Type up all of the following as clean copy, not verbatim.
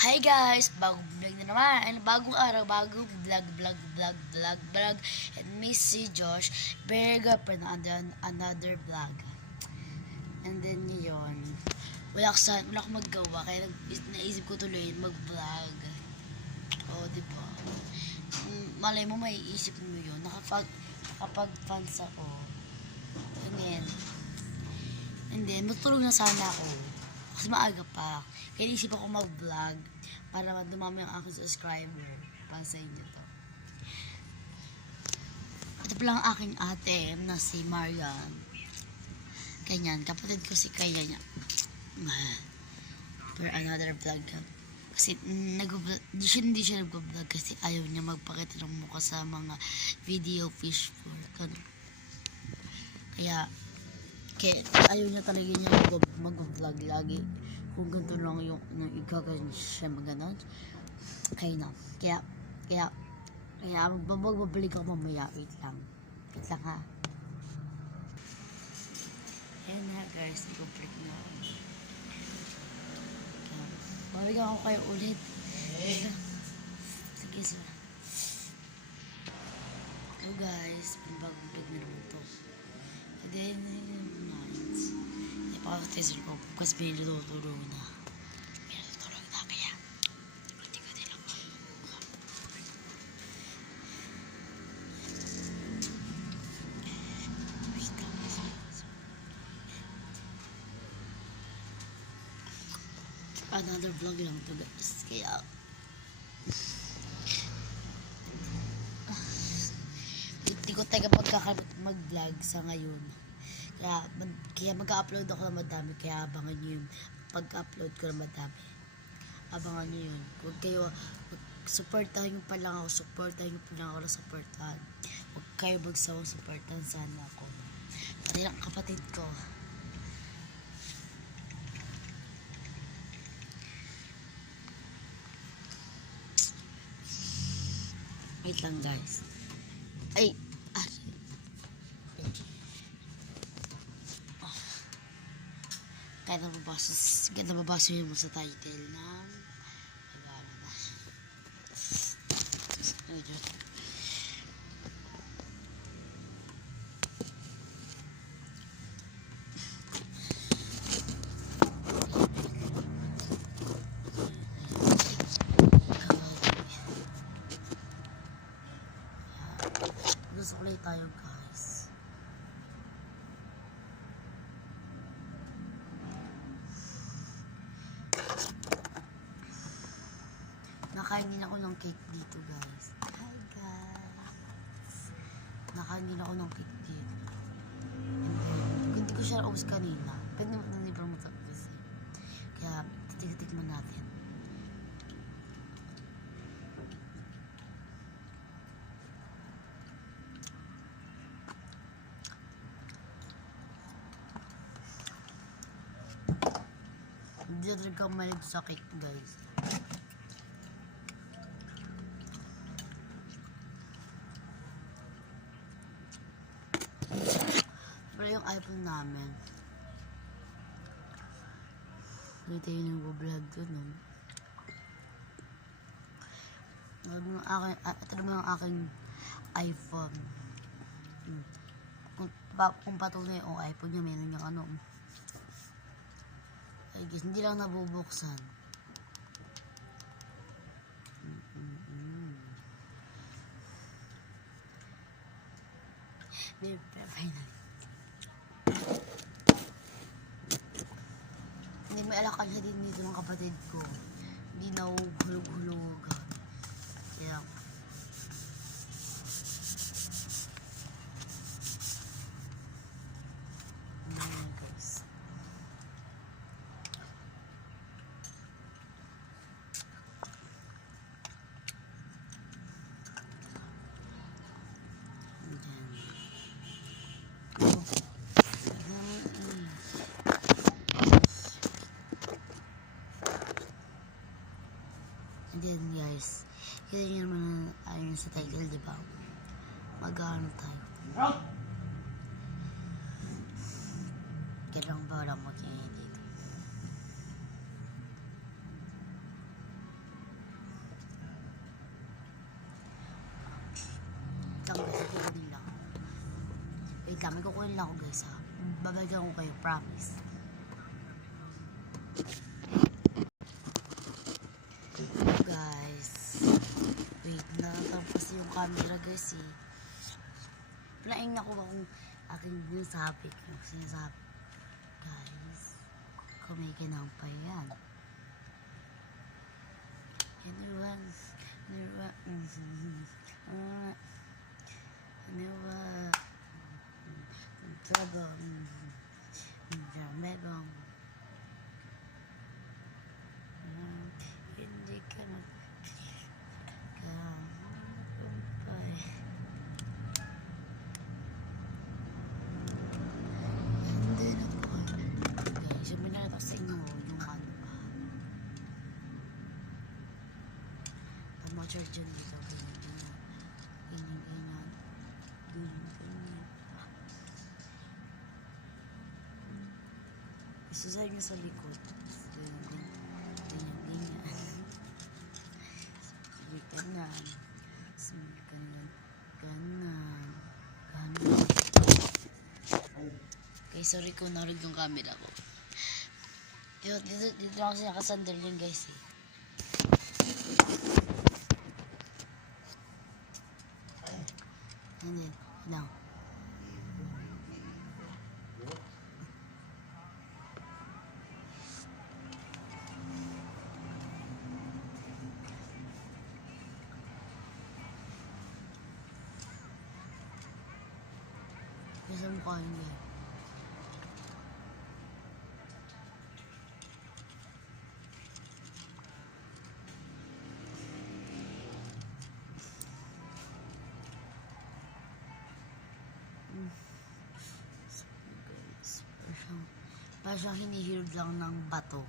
Hi guys! Bagong vlog na naman. Bagong araw, bagong vlog. And miss si Josh, very good for another vlog. And then yun, wala akong maggawa, kaya naisip ko tuloy mag-vlog. O, diba? Malay mo, may isip mo yun. Nakapag-fans ako. And then, matulog na sana ako. Kasi maaga pa. Kaya naisip ako mag-vlog para dumami ang aking subscriber. Para sa inyo to. Ito pala ang aking ate na si Marian. Ganyan, kapatid ko si Kaya niya. For another vlog. Kasi hindi siya nag-vlog kasi ayaw niya magpakita ng mukha sa mga video fish for ganun. Kaya ayaw niya talaga niya mag-vlog lagi. Kung ganito lang yung igagawin siya maganon. Kaya magbabalik ako mamaya. Wait lang ha. Ayan na guys, i-complete na ako. Babalik ako kayo ulit. Sige sir. So guys, bagong vlog na naman to. And then, napaka-tester ko kasi may natutulog na. Kaya kunti-kunti lang. Wait lang. Another vlog lang to guys. Kaya hindi ko taga magkakaroon mag-vlog sa ngayon. Kaya mag-upload ako ng madami. Kaya abangan nyo yung pag-upload ko ng madami. Abangan nyo yun. Huwag kayo, supportahan nyo pa lang ako. Supportahan na supportahan. Huwag kayo magsawang supportahan sana ako. Pati lang kapatid ko. Wait lang guys. Kaya nababasa yun mo sa title ng gusto tayo guys. Nakain din ako ng cake dito guys. Hi guys. Nakain din ako ng cake dito. Hindi ko siya naubos kanina. Pwede naman nanibang matapos eh. Kaya titik-tikman natin. Hindi na talaga malig sa cake guys. Pero yung iPhone namin, dito yung nag-vlog doon. Ito naman ang aking iPhone. Kung patunay yung iPhone niya, meron yung ano. Ay guys, hindi lang nabubuksan. Finally. Hindi may alakan siya din dito ng kapatid ko. Hindi na hulog-hulugan. Kaya guys. And then guys, kita nyo naman ayun sa title, diba? Mag-ano tayo. Kailangan ba lang mag-edit dito? kukunin lang. Wait lang, may kukunin lang ako guys ha. Babalikan ko kayo, promise. Guys, wait na, tapos yung camera guys eh. Plaing ako kung aking sinasabi ko. Guys, kumikinang pa yan. Anyone, hindi ka magkagumpay. Hindi na po. Guys, yung minalata sa inyo, yung ano ba. Pag-charge dyan dito, ganyan. Isasay niya sa likod. Ganyan. Ganon. Okay, sorry kung narig yung camera ko. Dito lang kasi nakasandal yun guys eh. And then, now. Nasa mukha niya. Parang siyang hinihilod lang ng bato.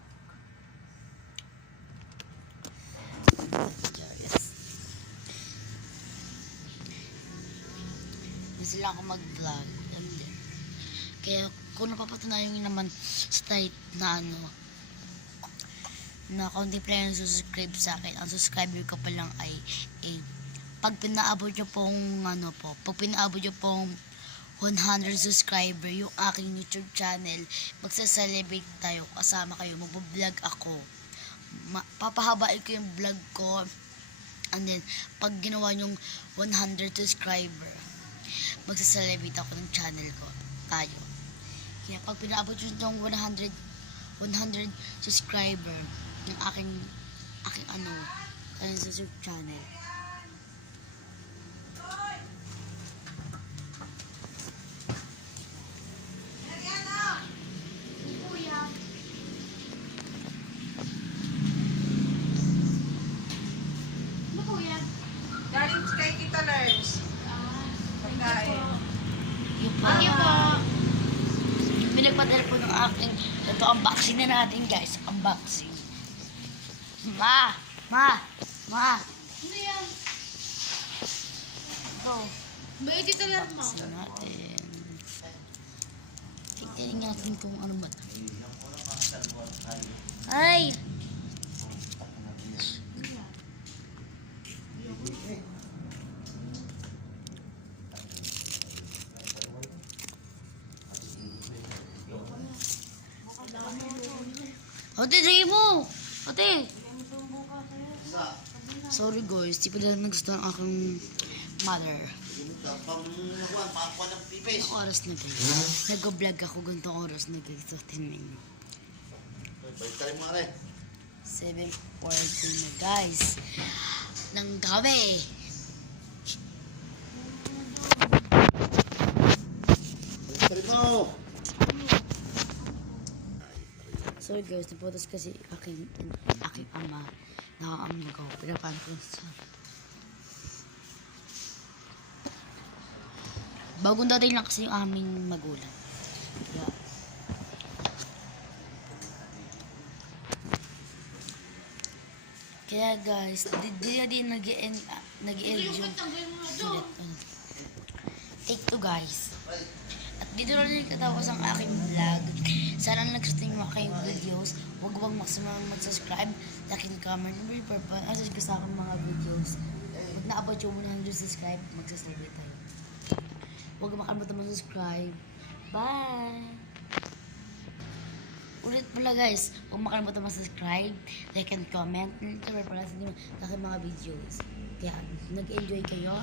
Gusto lang ako mag-vlog. Kaya kung napapatunayan nyo naman sa type na ano, na kaunti pa lang subscribe sa akin, ang subscriber ko pa lang ay pag pinaabot nyo pong ano po, pag pinaabot nyo pong 100 subscriber yung aking YouTube channel, magsa-celebrate tayo, kasama kayo, mag-vlog ako. Papahabain ko yung vlog ko, and then pag ginawa nyong 100 subscriber, magsa-celebrate ako ng channel ko, tayo. Kaya pag pinaabot nyo yung 100 subscriber ng aking ano, sa YouTube channel, Galing kay Tita Lers. Pagkain. yun po. Pinagpadala po ng aking, ito unboxing na natin guys, unboxing. Ma! Ano yan? Ito. Bakit ito lang mo? Unboxing natin. Tingnan natin kung ano ba. Ay! Ate, sige mo! Ate! Sorry guys, di pala nagustuhan ang aking mother. Anong oras na guys? Nag-vlog ako ganitong oras na guys. So, tingnan nyo. 7:40 na guys. Ng gabi. Sorry guys, naputos kasi aking ama. Nakaamin ko. Pinapan ko sa... Bagong dating lang kasi yung aming magulang. Yeah. Kaya guys, di na din nag-end yung... Take two guys. At dito na rin katapos ang aking vlog. Sana nagsuting mo kayong videos. Huwag mag-subscribe sa aking comment. Remember, gusto akong mga videos. Huwag naabot yung 100 subscribe, magsasabay tayo. Huwag makalimutan mag-subscribe. Bye! Ulit pala guys, huwag makalimutan mag-subscribe, like and comment, and cover pala sa inyo sa aking mga videos. Kaya nag-enjoy kayo,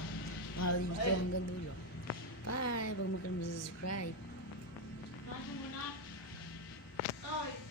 mahal din kayo hanggang dulo. Bye! Huwag makalimutan mag-subscribe. Nasa muna. Ay.